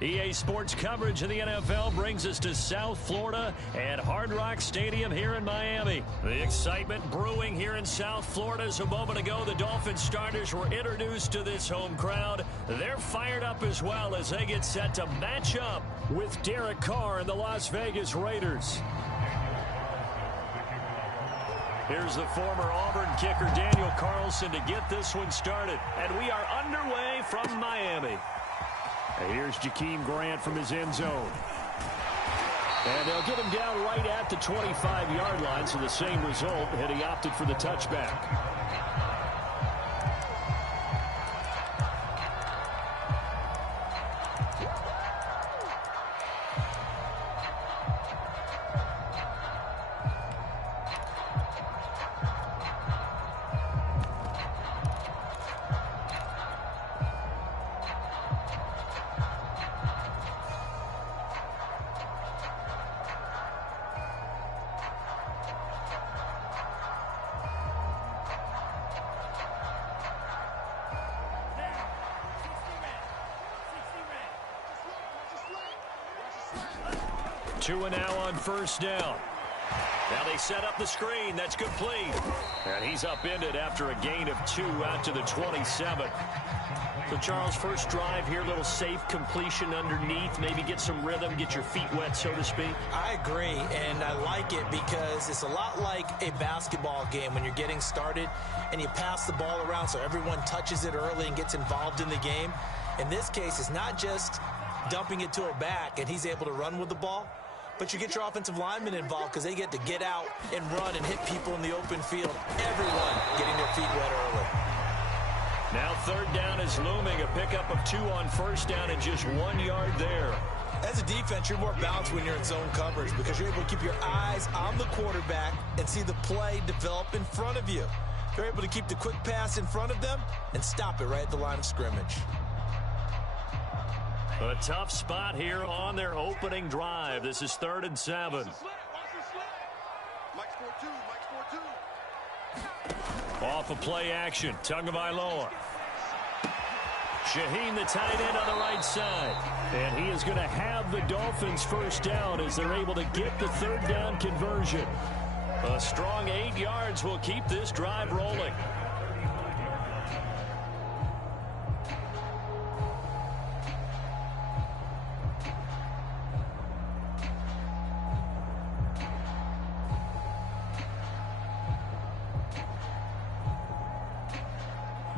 EA Sports coverage of the NFL brings us to South Florida at Hard Rock Stadium here in Miami. The excitement brewing here in South Florida as a moment ago the Dolphins starters were introduced to this home crowd. They're fired up as well as they get set to match up with Derek Carr and the Las Vegas Raiders. Here's the former Auburn kicker Daniel Carlson to get this one started. And we are underway from Miami. And here's Jakeem Grant from his end zone. And they'll get him down right at the 25-yard line, so the same result, and he opted for the touchback. Two and now on first down. Now they set up the screen. That's complete. And he's upended after a gain of 2 out to the 27. So, Charles, first drive here, little safe completion underneath. Maybe get some rhythm, get your feet wet, so to speak. I agree, and I like it because it's a lot like a basketball game when you're getting started and you pass the ball around so everyone touches it early and gets involved in the game. In this case, it's not just dumping it to a back and he's able to run with the ball, but you get your offensive linemen involved because they get to get out and run and hit people in the open field. Everyone getting their feet wet early. Now third down is looming. A pickup of 2 on first down and just 1 yard there. As a defense, you're more balanced when you're in zone coverage because you're able to keep your eyes on the quarterback and see the play develop in front of you. You're able to keep the quick pass in front of them and stop it right at the line of scrimmage. A tough spot here on their opening drive. This is 3rd and 7. Off of play action. Tagovailoa. Shaheen, the tight end, on the right side. And he is going to have the Dolphins first down as they're able to get the third down conversion. A strong 8 yards will keep this drive rolling.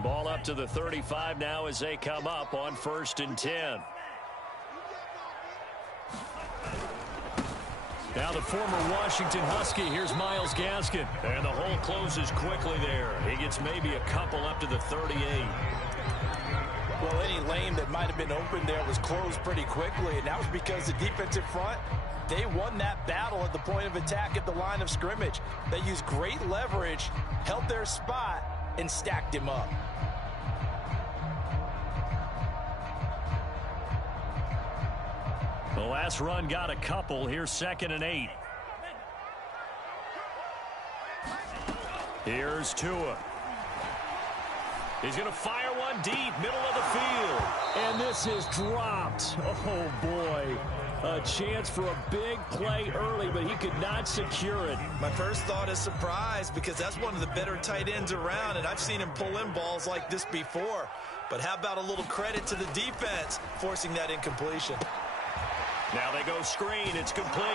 Ball up to the 35 now as they come up on 1st and 10. Now the former Washington Husky. Here's Myles Gaskin. And the hole closes quickly there. He gets maybe a couple up to the 38. Well, any lane that might have been open there was closed pretty quickly, and that was because the defensive front, they won that battle at the point of attack at the line of scrimmage. They used great leverage, held their spot, and stacked him up. The last run got a couple. Here's 2nd and 8. Here's Tua. He's going to fire one deep, middle of the field. And this is dropped. Oh, boy. A chance for a big play early, but he could not secure it. My first thought is surprise because that's one of the better tight ends around, and I've seen him pull in balls like this before. But how about a little credit to the defense forcing that incompletion? Now they go screen. It's complete.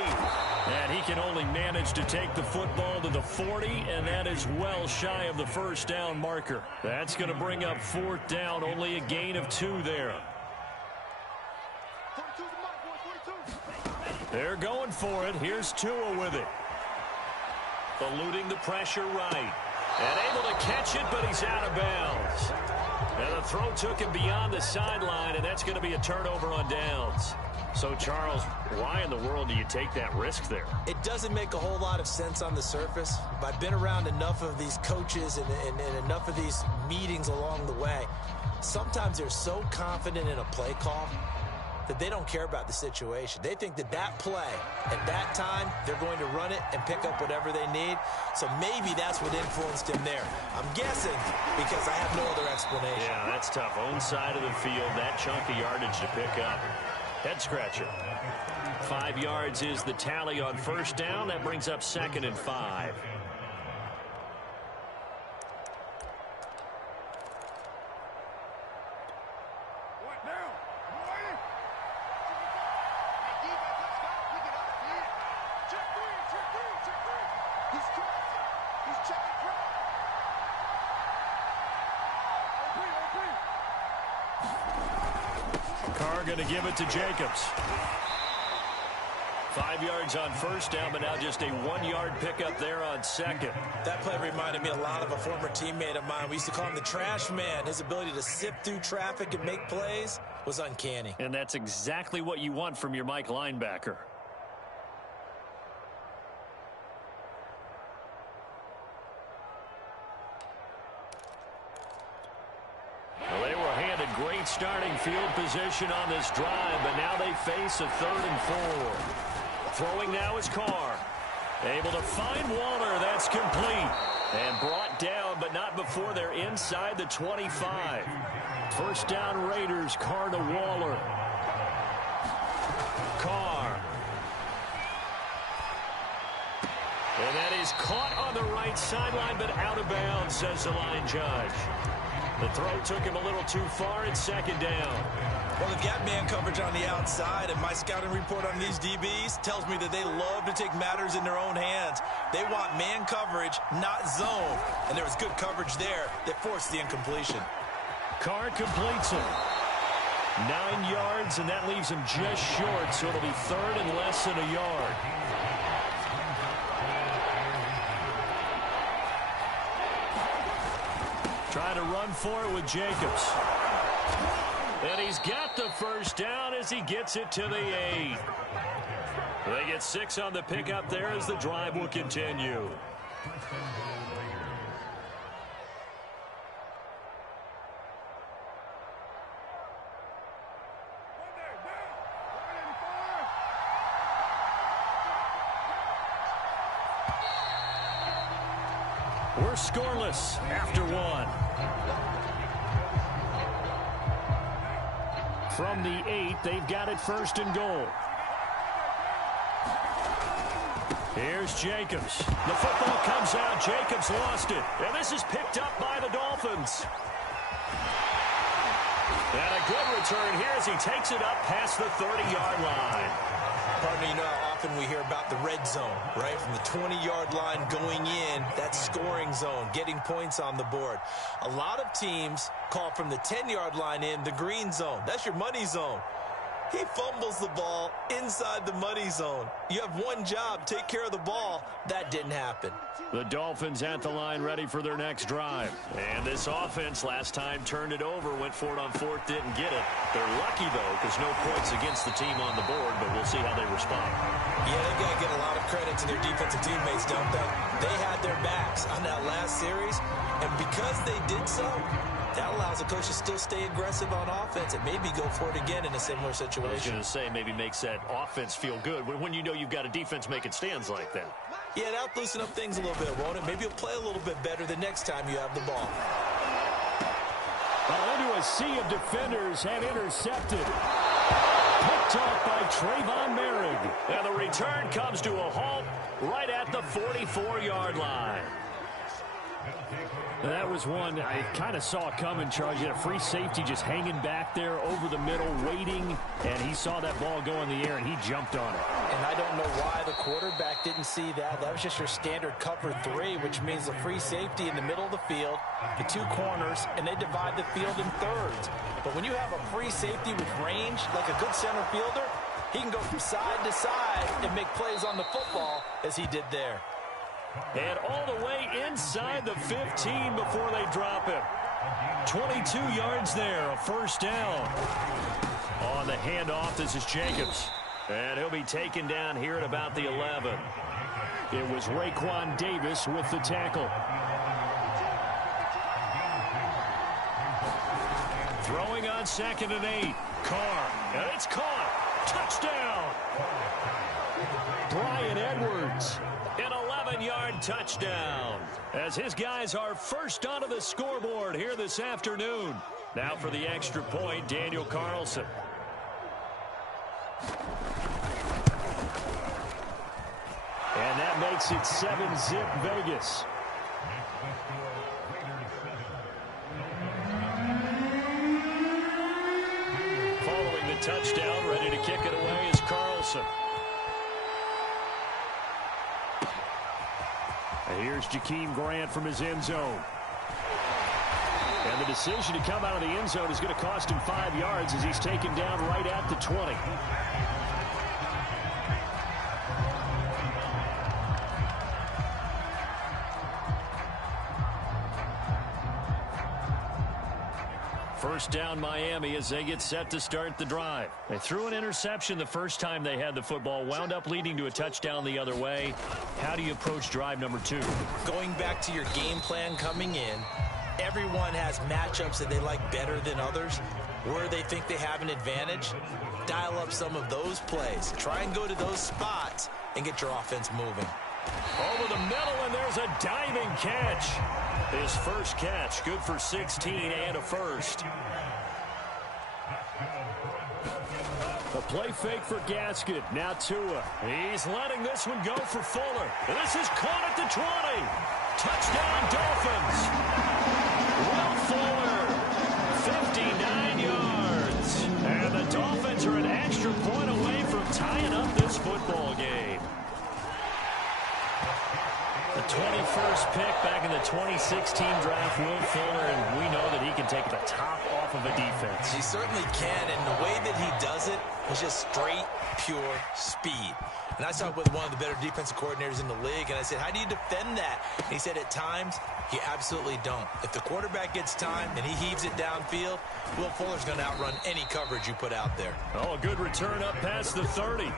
And he can only manage to take the football to the 40, and that is well shy of the first down marker. That's going to bring up 4th down. Only a gain of 2 there. They're going for it. Here's Tua with it. Eluding the pressure right. And able to catch it, but he's out of bounds. And the throw took him beyond the sideline, and that's going to be a turnover on downs. So, Charles, why in the world do you take that risk there? It doesn't make a whole lot of sense on the surface. But I've been around enough of these coaches and enough of these meetings along the way. Sometimes they're so confident in a play call that they don't care about the situation. They think that that play, at that time, they're going to run it and pick up whatever they need. So maybe that's what influenced him there. I'm guessing because I have no other explanation. Yeah, that's tough. Own side of the field, that chunk of yardage to pick up. head scratcher. 5 yards is the tally on first down. That brings up 2nd and 5. Carr going to give it to Jacobs. 5 yards on first down, but now just a 1-yard pickup there on second. That play reminded me a lot of a former teammate of mine. We used to call him the trash man. His ability to sift through traffic and make plays was uncanny. And that's exactly what you want from your Mike linebacker. Well, they were handed great starting field position on this drive, but now they face a 3rd and 4. Throwing now is Carr. Able to find Waller. That's complete. And brought down, but not before they're inside the 25. First down Raiders. Carr to Waller. Carr. And that is caught on the right sideline, but out of bounds, says the line judge. The throw took him a little too far. It's 2nd down. Well, they've got man coverage on the outside, and my scouting report on these DBs tells me that they love to take matters in their own hands. They want man coverage, not zone. And there was good coverage there that forced the incompletion. Carr completes it. 9 yards, and that leaves him just short, so it'll be 3rd and less than a yard. Trying to run for it with Jacobs. And he's got the first down as he gets it to the 8. They get 6 on the pickup there as the drive will continue. We're scoreless after 1. From the 8, they've got it 1st and goal. Here's Jacobs. The football comes out. Jacobs lost it. And this is picked up by the Dolphins. And a good return here as he takes it up past the 30-yard line. Partner, you know how often we hear about the red zone, right? From the 20-yard line going in, that scoring zone, getting points on the board. A lot of teams call from the 10-yard line in the green zone. That's your money zone. He fumbles the ball inside the money zone. You have one job, take care of the ball. That didn't happen. The Dolphins at the line ready for their next drive. And this offense last time turned it over, went for it on 4th, didn't get it. They're lucky, though, because no points against the team on the board, but we'll see how they respond. Yeah, they've got to give a lot of credit to their defensive teammates, don't they? They had their backs on that last series, and because they did so, that allows the coach to still stay aggressive on offense and maybe go for it again in a similar situation. I was going to say, maybe makes that offense feel good when you know you've got a defense making stands like that. Yeah, that'll loosen up things a little bit, won't it? Maybe you'll play a little bit better the next time you have the ball. Well, into a sea of defenders and intercepted. Picked off by Trayvon Merrick. And the return comes to a halt right at the 44-yard line. That was one I kind of saw coming, Charles. You had a free safety just hanging back there over the middle, waiting, and he saw that ball go in the air, and he jumped on it. And I don't know why the quarterback didn't see that. That was just your standard cover 3, which means the free safety in the middle of the field, the 2 corners, and they divide the field in thirds. But when you have a free safety with range, like a good center fielder, he can go from side to side and make plays on the football as he did there. And all the way inside the 15 before they drop him. 22 yards there, a first down. On the handoff, this is Jacobs. And he'll be taken down here at about the 11. It was Raekwon Davis with the tackle. Throwing on 2nd and 8. Carr. And it's caught. Touchdown. Bryan Edwards. An 11-yard touchdown. As his guys are first onto the scoreboard here this afternoon. Now for the extra point, Daniel Carlson. And that makes it 7-zip Vegas. Following the touchdown, ready to kick it away is Carlson. And here's Jakeem Grant from his end zone. And the decision to come out of the end zone is going to cost him 5 yards as he's taken down right at the 20. First down Miami as they get set to start the drive. They threw an interception the first time they had the football, wound up leading to a touchdown the other way. How do you approach drive number 2? Going back to your game plan coming in, everyone has matchups that they like better than others. Where they think they have an advantage, dial up some of those plays. Try and go to those spots and get your offense moving. Over the middle, and there's a diving catch. His first catch, good for 16 and a first. A play fake for Gaskin. Now Tua. He's letting this one go for Fuller. And this is caught at the 20. Touchdown, Dolphins. Will Fuller, 59 yards. And the Dolphins are an extra point away from tying up this football game. The 21st pick back in the 2016 draft, Will Fuller, and we know that he can take the top off of a defense. He certainly can, and the way that he does it is just straight, pure speed. And I talked with one of the better defensive coordinators in the league, and I said, how do you defend that? And he said, at times, you absolutely don't. If the quarterback gets time and he heaves it downfield, Will Fuller's going to outrun any coverage you put out there. Oh, a good return up past the 30.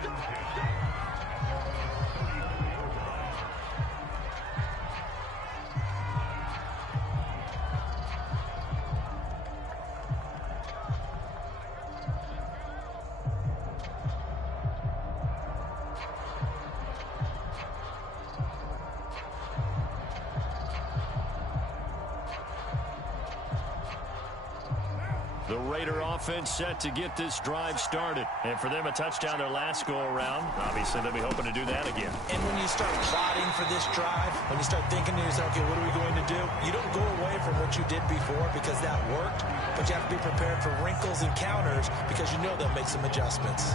The Raider offense set to get this drive started. And for them, a touchdown their last go-around. Obviously, they'll be hoping to do that again. And when you start plotting for this drive, when you start thinking to yourself, okay, what are we going to do? You don't go away from what you did before because that worked, but you have to be prepared for wrinkles and counters because you know they'll make some adjustments.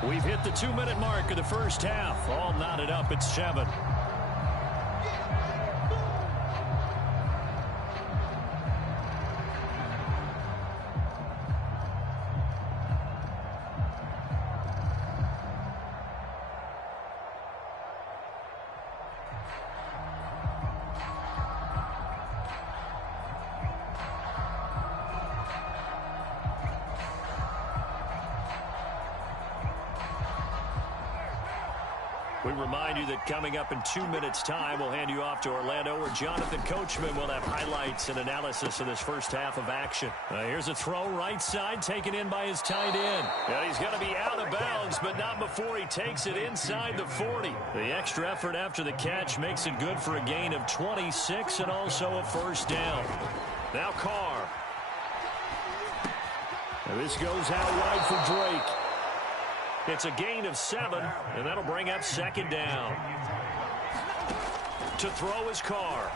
We've hit the 2-minute mark of the first half. All knotted up at 7. We remind you that coming up in 2 minutes' time, we'll hand you off to Orlando, where Jonathan Coachman will have highlights and analysis of this first half of action. Here's a throw right side, taken in by his tight end. And he's going to be out of bounds, but not before he takes it inside the 40. The extra effort after the catch makes it good for a gain of 26 and also a first down. Now Carr. And this goes out wide for Drake. It's a gain of 7, and that'll bring up second down. To throw is Carr.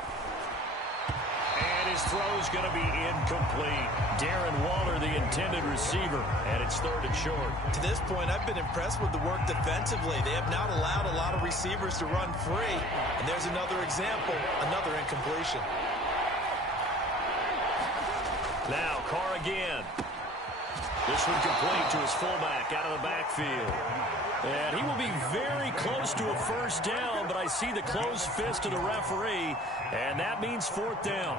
And his throw's going to be incomplete. Darren Waller, the intended receiver, and it's 3rd and short. To this point, I've been impressed with the work defensively. They have not allowed a lot of receivers to run free. And there's another example, another incompletion. Now Carr again. This one complete to his fullback out of the backfield. And he will be very close to a first down, but I see the closed fist of the referee, and that means 4th down.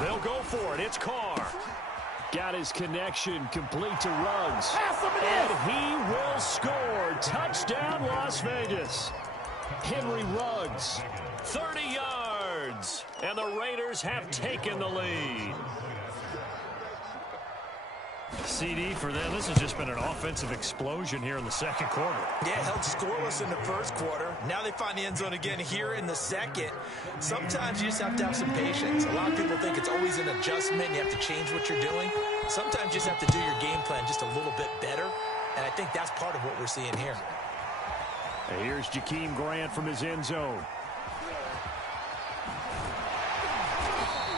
They'll go for it. It's Carr. Got his connection complete to Ruggs. And he will score. Touchdown, Las Vegas. Henry Ruggs, 30 yards, and the Raiders have taken the lead. CD for them. This has just been an offensive explosion here in the second quarter. Yeah, held scoreless in the first quarter. Now they find the end zone again here in the second. Sometimes you just have to have some patience. A lot of people think it's always an adjustment. You have to change what you're doing. Sometimes you just have to do your game plan just a little bit better. And I think that's part of what we're seeing here. And here's Jakeem Grant from his end zone.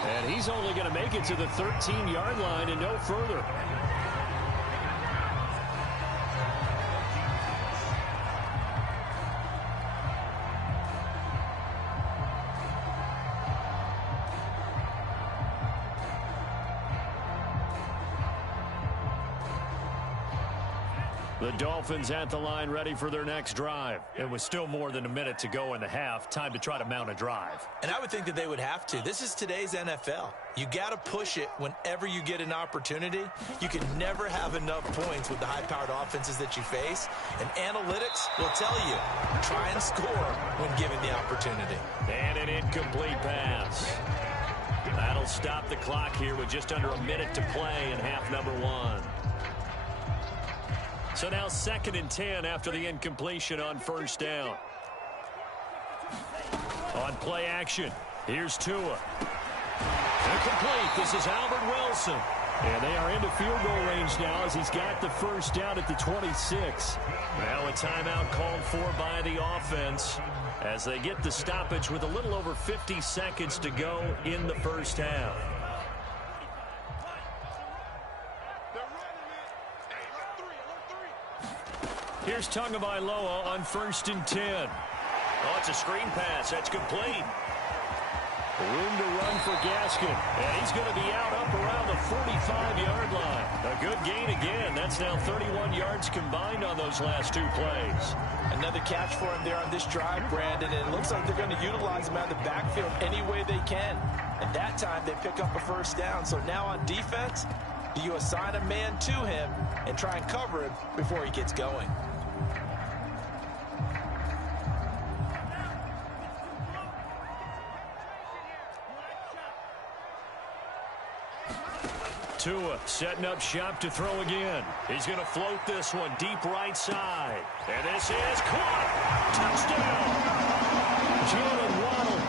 And he's only going to make it to the 13-yard line and no further. The Dolphins at the line ready for their next drive. It was still more than a minute to go in the half. Time to try to mount a drive. And I would think that they would have to. This is today's NFL. You got to push it whenever you get an opportunity. You can never have enough points with the high-powered offenses that you face. And analytics will tell you, try and score when given the opportunity. And an incomplete pass. That'll stop the clock here with just under a minute to play in half number one. So now 2nd and 10 after the incompletion on first down. On play action, here's Tua. Incomplete. This is Albert Wilson. And they are into field goal range now as he's got the first down at the 26. Now a timeout called for by the offense as they get the stoppage with a little over 50 seconds to go in the first half. Here's Tagovailoa on 1st and 10. Oh, it's a screen pass. That's complete. Room to run for Gaskin. And he's going to be out up around the 45-yard line. A good gain again. That's now 31 yards combined on those last two plays. Another catch for him there on this drive, Brandon. And it looks like they're going to utilize him out of the backfield any way they can. And that time they pick up a first down. So now on defense, do you assign a man to him and try and cover him before he gets going? Tua setting up shop to throw again. He's going to float this one deep right side. And this is caught. Touchdown. Jalen Waddle,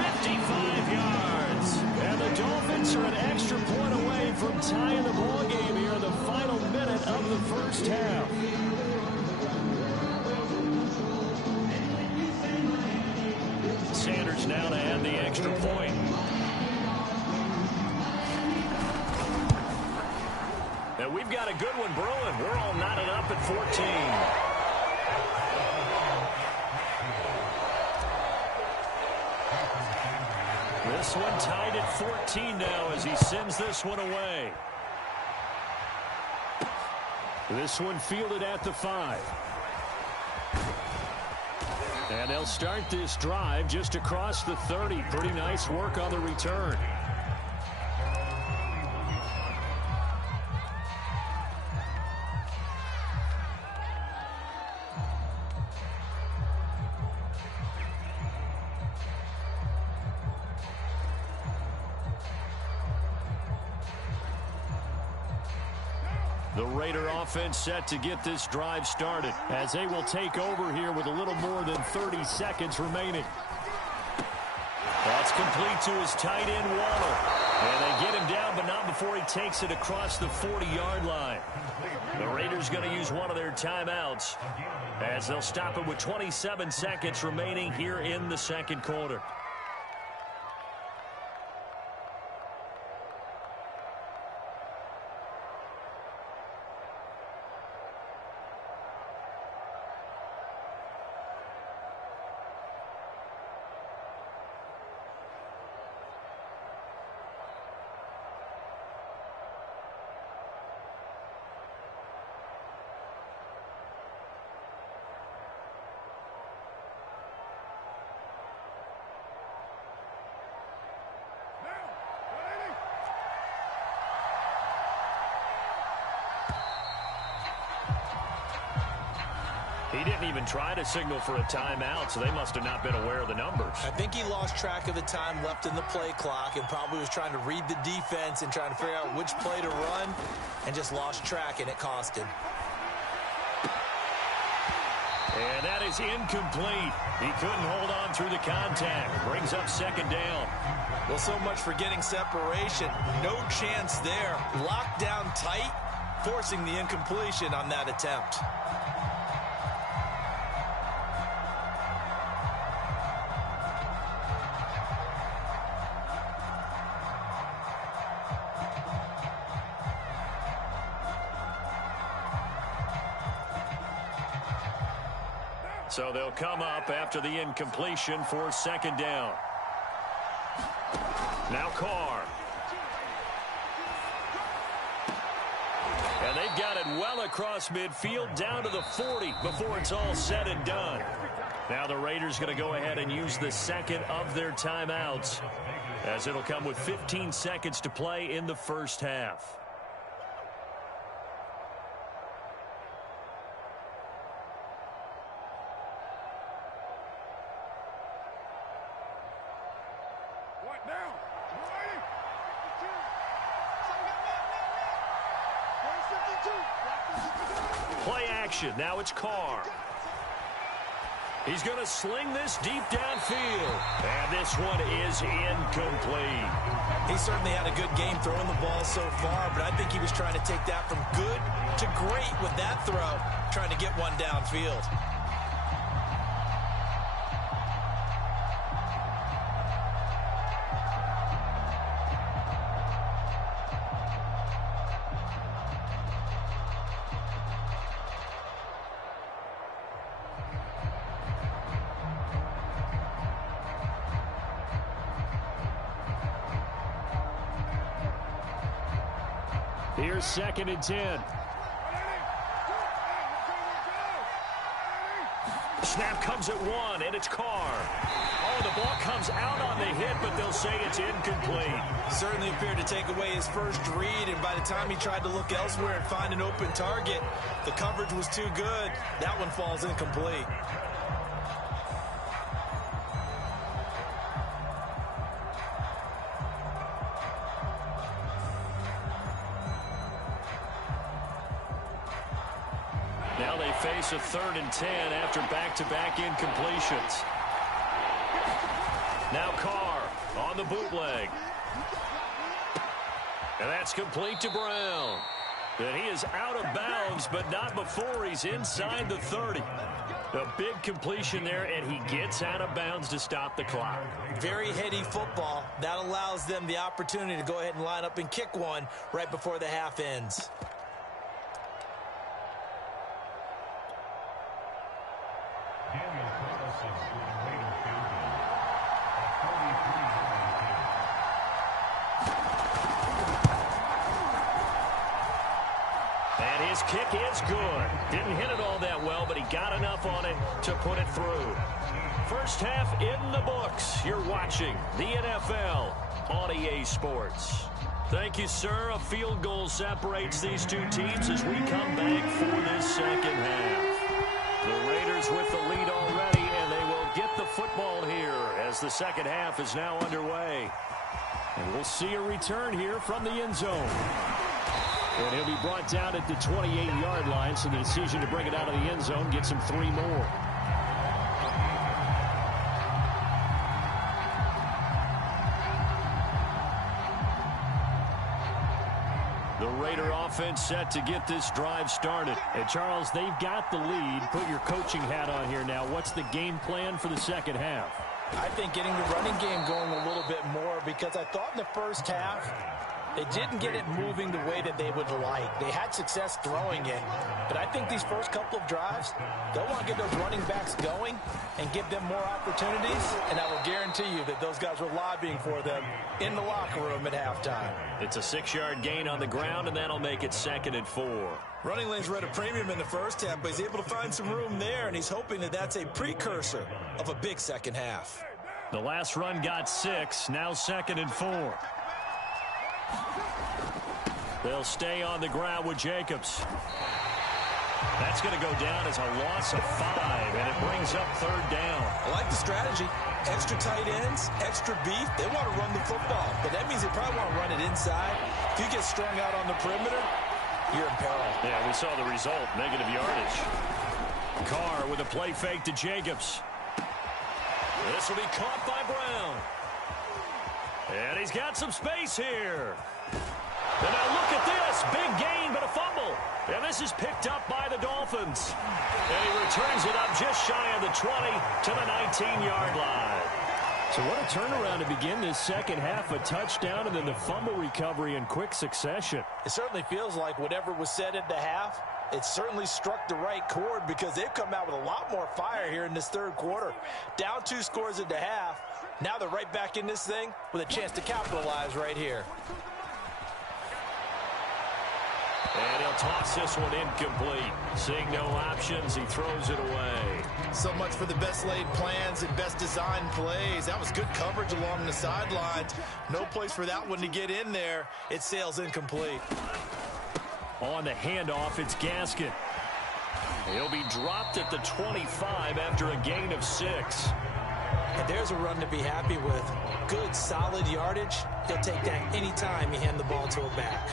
55 yards. And the Dolphins are an extra point away from tying the ball game here in the final minute of the first half. Sanders now to add the extra point. And we've got a good one brewing. We're all knotted up at 14. This one tied at 14 now as he sends this one away. This one fielded at the 5. And they'll start this drive just across the 30. Pretty nice work on the return. The Raider offense set to get this drive started as they will take over here with a little more than 30 seconds remaining. That's complete to his tight end, Waddle. And they get him down, but not before he takes it across the 40-yard line. The Raiders going to use one of their timeouts as they'll stop it with 27 seconds remaining here in the second quarter. He didn't even try to signal for a timeout, so they must have not been aware of the numbers. I think he lost track of the time left in the play clock and probably was trying to read the defense and trying to figure out which play to run and just lost track, and it cost him. And that is incomplete. He couldn't hold on through the contact. Brings up second down. Well, so much for getting separation. No chance there. Locked down tight, forcing the incompletion on that attempt. So they'll come up after the incompletion for second down. Now Carr. And they've got it well across midfield down to the 40 before it's all said and done. Now the Raiders going to go ahead and use the second of their timeouts, as it'll come with 15 seconds to play in the first half. Play action. Now it's Carr. He's going to sling this deep downfield. And this one is incomplete. He certainly had a good game throwing the ball so far, but I think he was trying to take that from good to great with that throw, trying to get one downfield. Here's second and 10. Snap comes at one, and it's Carr. Oh, the ball comes out on the hit, but they'll say it's incomplete. Certainly appeared to take away his first read, and by the time he tried to look elsewhere and find an open target, the coverage was too good. That one falls incomplete. Now they face a 3rd and 10 after back-to-back incompletions. Now Carr on the bootleg. And that's complete to Brown. And he is out of bounds, but not before he's inside the 30. A big completion there, and he gets out of bounds to stop the clock. Very heady football. That allows them the opportunity to go ahead and line up and kick one right before the half ends. And his kick is good. Didn't hit it all that well, but he got enough on it to put it through. First half in the books. You're watching the NFL on EA Sports. Thank you, sir. A field goal separates these two teams as we come back for this second half. The Raiders with the lead already, and they will get the football here as the second half is now underway. And we'll see a return here from the end zone. And he'll be brought down at the 28-yard line, so the decision to bring it out of the end zone gets him 3 more. The Raider offense set to get this drive started. And, Charles, they've got the lead. Put your coaching hat on here now. What's the game plan for the second half? I think getting the running game going a little bit more, because I thought in the first half they didn't get it moving the way that they would like. They had success throwing it, but I think these first couple of drives, they'll want to get those running backs going and give them more opportunities, and I will guarantee you that those guys were lobbying for them in the locker room at halftime. It's a 6-yard gain on the ground, and that'll make it 2nd and 4. Running lanes were at a premium in the first half, but he's able to find some room there, and he's hoping that that's a precursor of a big second half. The last run got 6, now 2nd and 4. They'll stay on the ground with Jacobs. That's going to go down as a loss of 5, and it brings up 3rd down. I like the strategy. Extra tight ends, extra beef. They want to run the football, but that means they probably want to run it inside. If you get strung out on the perimeter, you're in peril. Yeah, we saw the result, negative yardage. Carr with a play fake to Jacobs. This will be caught by Brown. And he's got some space here. And now look at this. Big gain, but a fumble. And this is picked up by the Dolphins. And he returns it up just shy of the 20 to the 19-yard line. So what a turnaround to begin this second half. A touchdown and then the fumble recovery in quick succession. It certainly feels like whatever was said at the half, it certainly struck the right chord because they've come out with a lot more fire here in this third quarter. Down 2 scores at the half. Now they're right back in this thing with a chance to capitalize right here. And he'll toss this one incomplete. Seeing no options, he throws it away. So much for the best laid plans and best designed plays. That was good coverage along the sidelines. No place for that one to get in there. It sails incomplete. On the handoff, it's Gaskin. He'll be dropped at the 25 after a gain of 6. And there's a run to be happy with. Good, solid yardage. He'll take that anytime you hand the ball to a back.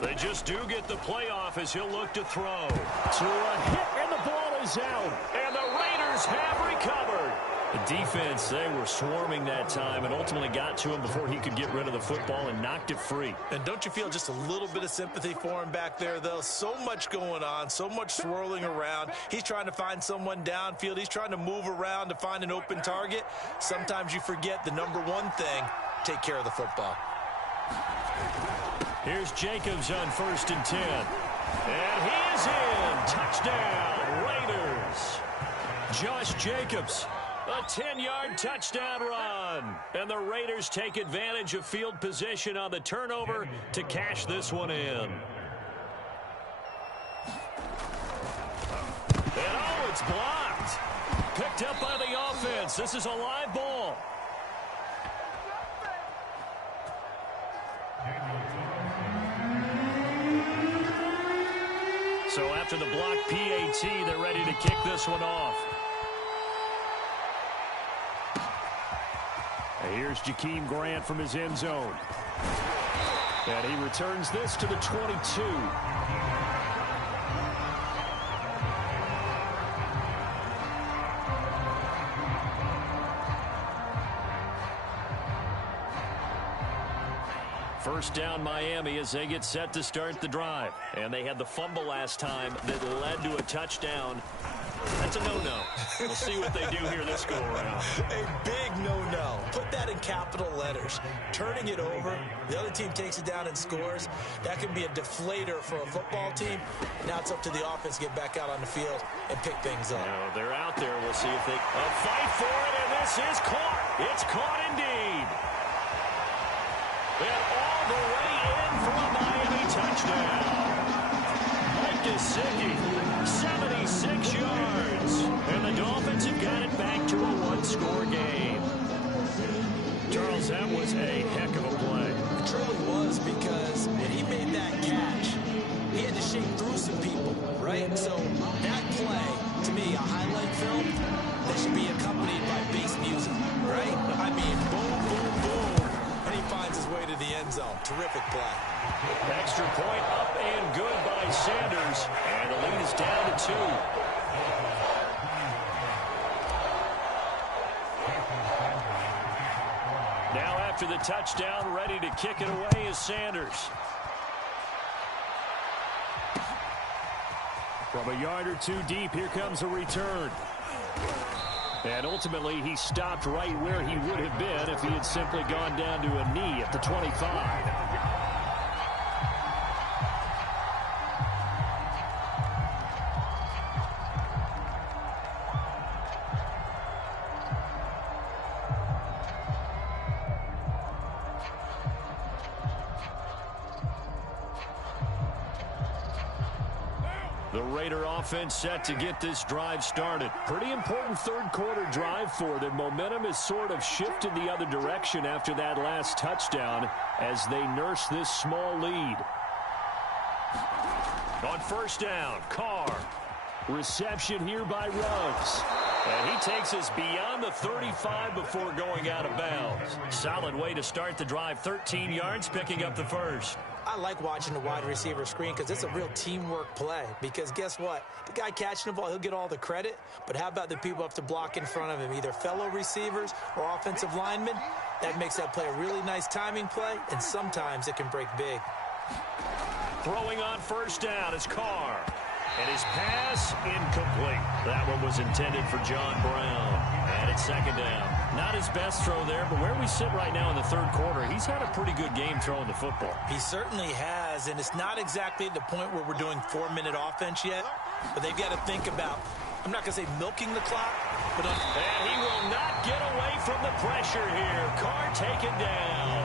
They just do get the playoff as he'll look to throw. To a hit, and the ball is out. And the Raiders have recovered. The defense, they were swarming that time and ultimately got to him before he could get rid of the football and knocked it free. And don't you feel just a little bit of sympathy for him back there, though? So much going on, so much swirling around. He's trying to find someone downfield. He's trying to move around to find an open target. Sometimes you forget the number one thing, take care of the football. Here's Jacobs on 1st and 10. And he is in. Touchdown, Raiders. Josh Jacobs, a 10-yard touchdown run. And the Raiders take advantage of field position on the turnover to cash this one in. And oh, it's blocked. Picked up by the offense. This is a live ball. So after the block PAT, they're ready to kick this one off. And here's Jakeem Grant from his end zone. And he returns this to the 22. First down Miami as they get set to start the drive. And they had the fumble last time that led to a touchdown. That's a no-no. We'll see what they do here this go-around. A big no-no. Put that in capital letters. Turning it over, the other team takes it down and scores. That can be a deflator for a football team. Now it's up to the offense to get back out on the field and pick things up. No, they're out there. We'll see if they fight for it, and this is caught. It's caught indeed. And all the way in for a Miami touchdown. Mike Gesicki, 76 yards. And the Dolphins have got it back to a one-score game. Charles, that was a heck of a play. It truly was, because when he made that catch, he had to shake through some people, right? So that play, to me, a highlight film that should be accompanied by bass music, right? I mean, boom, boom, boom. And he finds his way to the end zone. Terrific play. Extra point up and good by Sanders. And the lead is down to 2. Now after the touchdown, ready to kick it away is Sanders. From a yard or 2 deep, here comes a return. And ultimately, he stopped right where he would have been if he had simply gone down to a knee at the 25. The Raider offense set to get this drive started. Pretty important third quarter drive for them. Momentum has sort of shifted the other direction after that last touchdown as they nurse this small lead. On first down, Carr. Reception here by Ruggs. And he takes us beyond the 35 before going out of bounds. Solid way to start the drive. 13 yards, picking up the first. I like watching the wide receiver screen because it's a real teamwork play. Because guess what? The guy catching the ball, he'll get all the credit. But how about the people up to block in front of him? Either fellow receivers or offensive linemen. That makes that play a really nice timing play. And sometimes it can break big. Throwing on first down is Carr. And his pass incomplete. That one was intended for John Brown. And it's second down. Not his best throw there, but where we sit right now in the third quarter, he's had a pretty good game throwing the football. He certainly has, and it's not exactly at the point where we're doing 4-minute offense yet, but they've got to think about, I'm not going to say milking the clock, but and he will not get away from the pressure here. Carr taken down.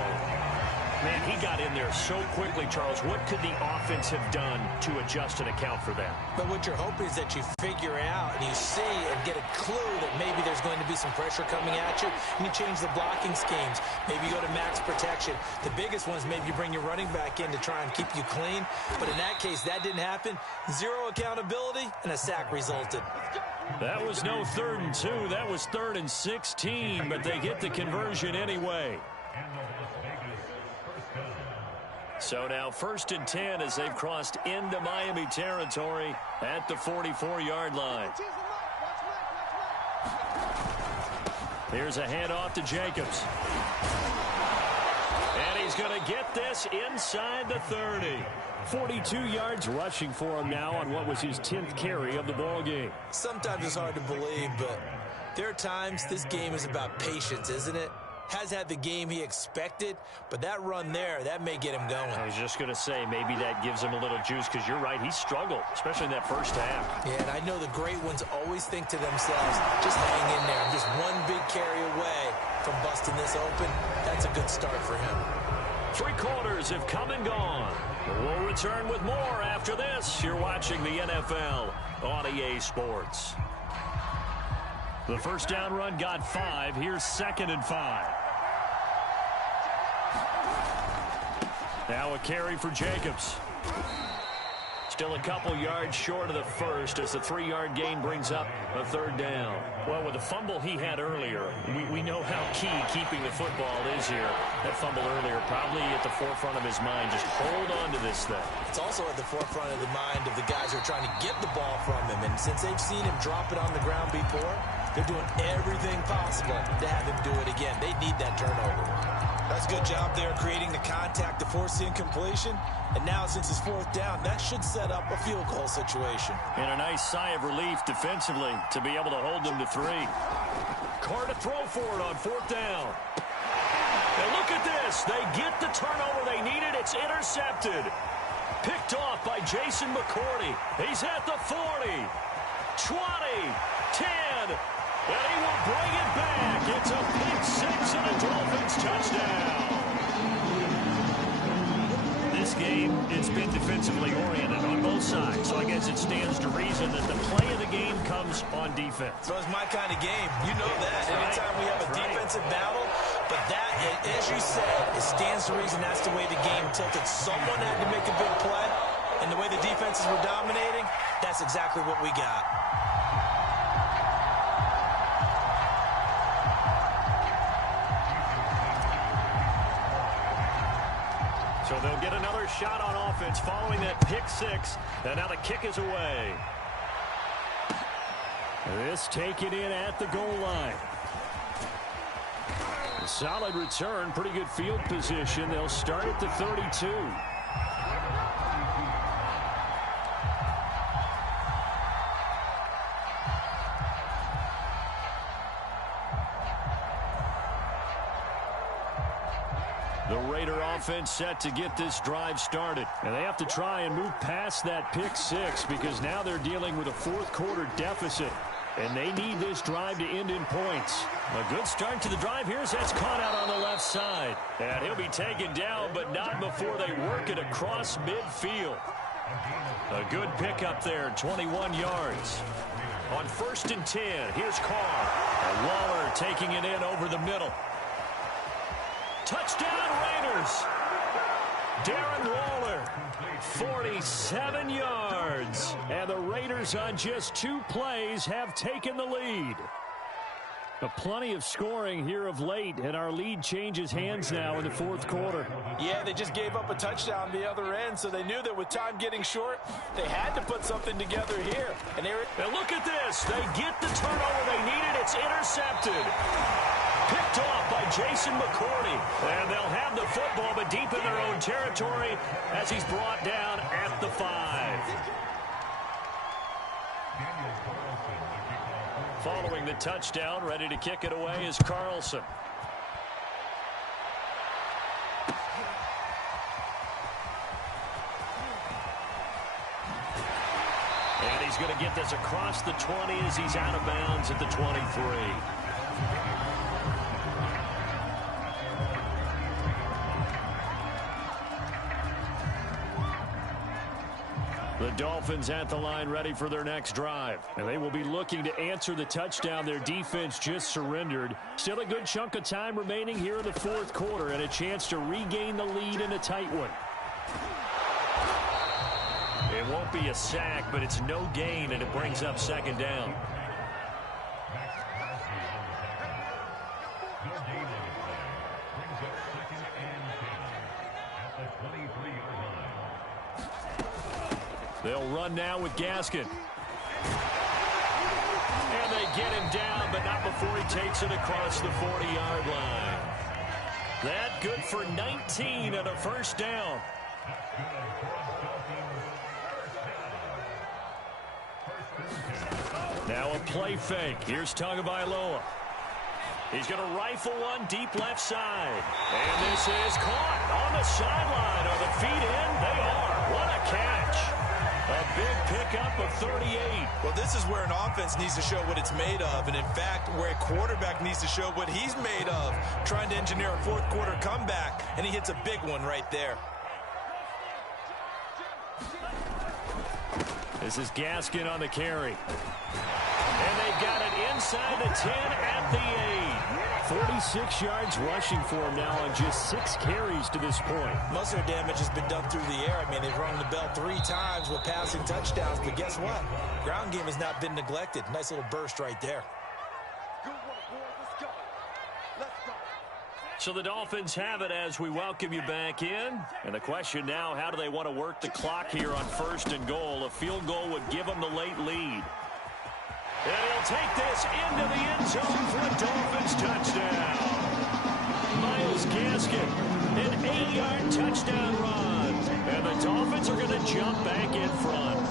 Man, he got in there so quickly, Charles. What could the offense have done to adjust and account for that? But what you're hoping is that you figure out and you see and get a clue that maybe there's going to be some pressure coming at you, and you change the blocking schemes. Maybe you go to max protection. The biggest one is maybe you bring your running back in to try and keep you clean. But in that case, that didn't happen. Zero accountability, and a sack resulted. That was no 3rd and 2. That was 3rd and 16, but they get the conversion anyway. So now 1st and 10 as they've crossed into Miami territory at the 44-yard line. Here's a handoff to Jacobs. And he's going to get this inside the 30. 42 yards rushing for him now on what was his 10th carry of the ball game. Sometimes it's hard to believe, but there are times this game is about patience, isn't it? Has had the game he expected, but that run there, that may get him going. I was just going to say, maybe that gives him a little juice, because you're right, he struggled, especially in that first half. Yeah, and I know the great ones always think to themselves, just hang in there. I'm just one big carry away from busting this open. That's a good start for him. 3 quarters have come and gone. We'll return with more after this. You're watching the NFL on EA Sports. The first down run got 5. Here's 2nd and 5. Now a carry for Jacobs. Still a couple yards short of the first as the 3-yard gain brings up a 3rd down. Well, with the fumble he had earlier, we know how key keeping the football is here. That fumble earlier probably at the forefront of his mind. Just hold on to this thing. It's also at the forefront of the mind of the guys who are trying to get the ball from him. And since they've seen him drop it on the ground before, they're doing everything possible to have him do it again. They need that turnover. That's a good job there creating the contact to force the incompletion. And now since it's 4th down, that should set up a field goal situation. And a nice sigh of relief defensively to be able to hold them to 3. Carr to throw for it on 4th down. And look at this. They get the turnover they needed. It's intercepted. Picked off by Jason McCourty. He's at the 40, 20, 10. And he will bring it back. It's a pick 6 and a Dolphins touchdown. This game, it's been defensively oriented on both sides. So I guess it stands to reason that the play of the game comes on defense. So it's my kind of game. You know that. Anytime we have a defensive battle. But that, as you said, it stands to reason that's the way the game tilted. Someone had to make a big play. And the way the defenses were dominating, that's exactly what we got. So they'll get another shot on offense following that pick 6. And now the kick is away. This taken in at the goal line. A solid return, pretty good field position. They'll start at the 32. The Raider offense set to get this drive started. And they have to try and move past that pick 6 because now they're dealing with a 4th quarter deficit. And they need this drive to end in points. A good start to the drive here as that's caught out on the left side. And he'll be taken down, but not before they work it across midfield. A good pickup there, 21 yards. On 1st and 10, here's Carr. And Waller taking it in over the middle. Touchdown, Raiders. Darren Waller, 47 yards. And the Raiders on just 2 plays have taken the lead. Plenty of scoring here of late, and our lead changes hands now in the 4th quarter. Yeah, they just gave up a touchdown the other end, so they knew that with time getting short, they had to put something together here. And look at this. They get the turnover they needed. It's intercepted. Picked off by Jason McCourty. And they'll have the football, but deep in their own territory as he's brought down at the 5. Following the touchdown, ready to kick it away is Carlson. And he's going to get this across the 20 as he's out of bounds at the 23. The Dolphins at the line ready for their next drive. And they will be looking to answer the touchdown their defense just surrendered. Still a good chunk of time remaining here in the 4th quarter and a chance to regain the lead in a tight one. It won't be a sack, but it's no gain, and it brings up 2nd down. They'll run now with Gaskin. And they get him down, but not before he takes it across the 40-yard line. That good for 19 and a 1st down. Now a play fake. Here's Tagovailoa. He's going to rifle one deep left side. And this is caught on the sideline. Are the feet in? They are. What a catch. A big pickup of 38. Well, this is where an offense needs to show what it's made of. And, in fact, where a quarterback needs to show what he's made of, trying to engineer a 4th quarter comeback, and he hits a big one right there. This is Gaskin on the carry. And they've got it inside the 10 at the 8. 46 yards rushing for him now on just 6 carries to this point. Most of their damage has been done through the air. I mean, they've rung the bell 3 times with passing touchdowns, but guess what? Ground game has not been neglected. Nice little burst right there. So the Dolphins have it as we welcome you back in. And the question now, how do they want to work the clock here on 1st and goal? A field goal would give them the late lead. And he'll take this into the end zone for a Dolphins touchdown. Myles Gaskin, an 8-yard touchdown run. And the Dolphins are going to jump back in front.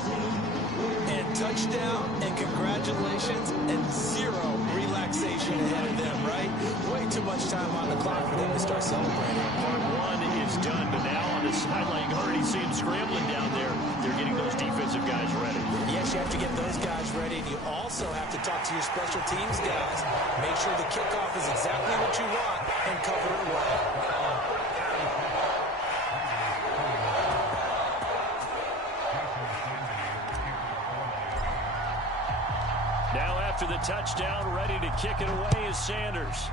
And touchdown, and congratulations, and 0 relaxation ahead of them, right? Way too much time on the clock for them to start celebrating. Part 1 is done, but now on the sideline, you already see him scrambling down there. They're getting those defensive guys ready. Yes, you have to get those guys ready, and you also have to talk to your special teams guys. Make sure the kickoff is exactly what you want and cover it well. Now after the touchdown, ready to kick it away is Sanders.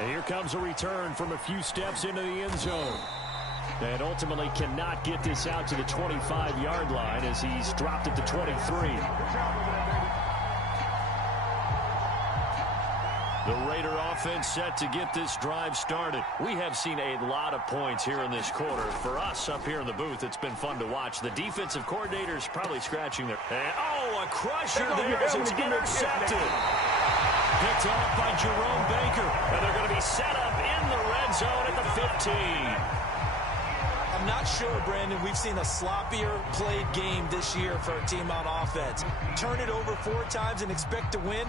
And here comes a return from a few steps into the end zone. And ultimately cannot get this out to the 25-yard line as he's dropped at the 23. The Raider offense set to get this drive started. We have seen a lot of points here in this quarter. For us up here in the booth, it's been fun to watch. The defensive coordinator's probably scratching their... And, oh, a crusher there as it's intercepted. Picked off by Jerome Baker. And they're going to be set up in the red zone at the 15. I'm not sure, Brandon, we've seen a sloppier played game this year for a team on offense. Turn it over 4 times and expect to win?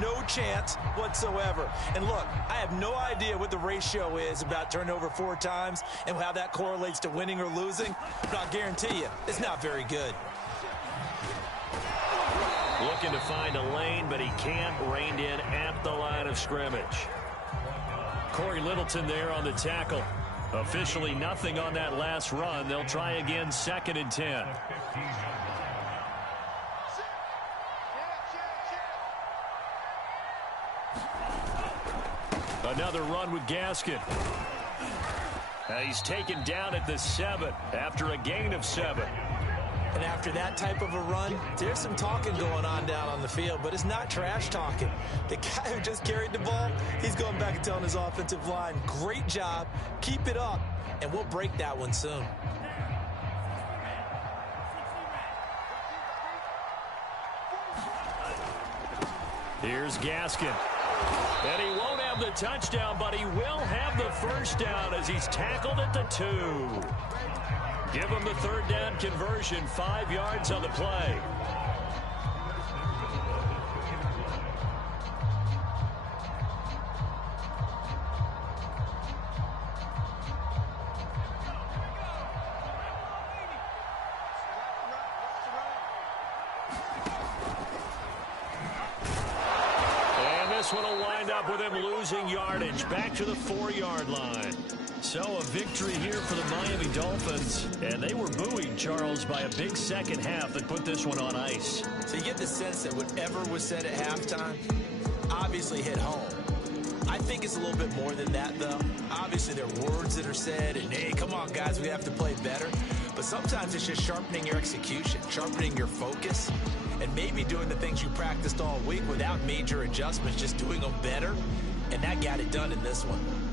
No chance whatsoever. And look, I have no idea what the ratio is about turning over 4 times and how that correlates to winning or losing. But I'll guarantee you, it's not very good. Looking to find a lane, but he can't. Reined in at the line of scrimmage. Corey Littleton there on the tackle. Officially nothing on that last run. They'll try again 2nd and 10. Another run with Gaskin. He's taken down at the 7 after a gain of 7. And after that type of a run, there's some talking going on down on the field, but it's not trash talking. The guy who just carried the ball, he's going back and telling his offensive line, great job, keep it up, and we'll break that one soon. Here's Gaskin. And he won't have the touchdown, but he will have the first down as he's tackled at the 2. Give him the 3rd down conversion, 5 yards on the play. This one will wind up with him losing yardage back to the 4-yard line. So a victory here for the Miami Dolphins. And they were buoyed, Charles, by a big second half that put this one on ice. So you get the sense that whatever was said at halftime obviously hit home. I think it's a little bit more than that, though. Obviously, there are words that are said, and, hey, come on, guys, we have to play better. But sometimes it's just sharpening your execution, sharpening your focus, and maybe doing the things you practiced all week without major adjustments, just doing them better. And that got it done in this one.